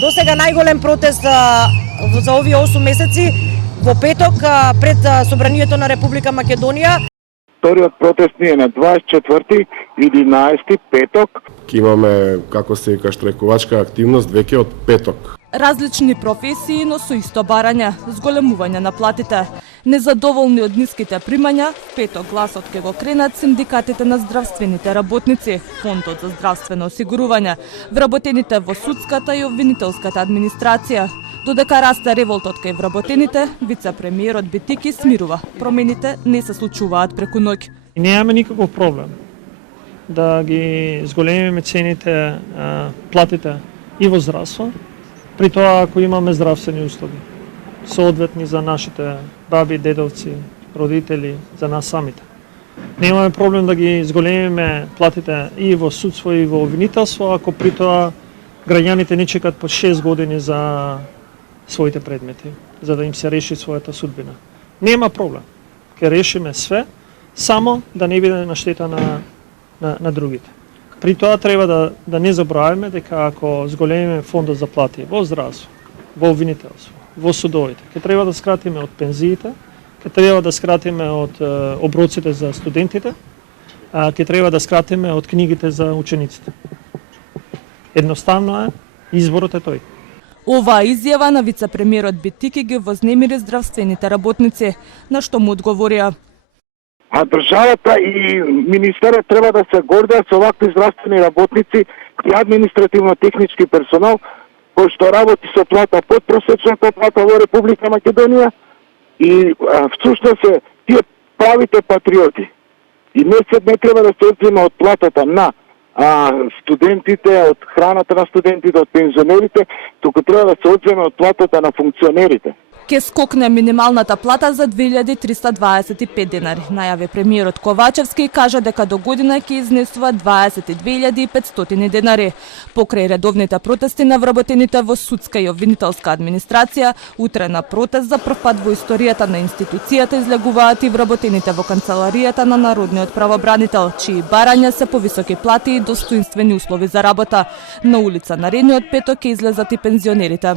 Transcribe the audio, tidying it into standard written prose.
До сега најголем протест за овие 8 месеци во петок пред Собранието на Република Македонија. Вториот протест ни е на 24. 11. петок. Имаме, како се вика, штрајкувачка активност веќе од петок. Различни професии, но со исто барање, зголемување на платите. Незадоволни од ниските примања, в петок гласот ке го кренат синдикатите на здравствените работници, Фондот за здравствено осигурување, вработените во судската и обвинителската администрација. Додека расте револтот кај вработените, вице-премиерот Битики смирува. Промените не се случуваат преку ноќ. Немаме никаков проблем да ги зголемиме цените, платите и во здравство, при тоа ако имаме здравствени услуги, соодветни за нашите баби, дедовци, родители, за нас самите. Немаме проблем да ги зголемиме платите и во судство и во обвинителство, ако при тоа граѓаните не чекат по 6 години за своите предмети, за да им се реши својата судбина. Нема проблем. Ке решиме све, само да не биде на штета на другите. При тоа треба да не забравиме дека ако зголемиме фондот за плати во здравство, во обвинителство, во судовите, ќе треба да скратиме од пензиите, ќе треба да скратиме од оброците за студентите, ќе треба да скратиме од книгите за учениците. Едноставно е, изборот е тој. Оваа изјава на вице-премиерот Битики ги вознемири здравствените работници, на што му одговорија: А државата и министерот треба да се гордеат со овакви здравствени работници и административно-технички персонал кој што работи со плата под просечната плата во Република Македонија и всушност се тие правите патриоти. И не треба да се одзема од платата на студентите, од храната на студентите, од пензионерите, туку треба да се одземе од платата на функционерите. Ке скокне минималната плата за 2325 денари. Најави премиерот Ковачевски и кажа дека до година ќе изнесува 22.500 денари. Покрај редовните протести на вработените во судска и обвинителска администрација, утре на протест за прв пат во историјата на институцијата излегуваат и вработените во канцеларијата на Народниот правобранител, чии барања се повисоки плати и достоинствени услови за работа. На улица наредниот петок ќе излезат и пензионерите.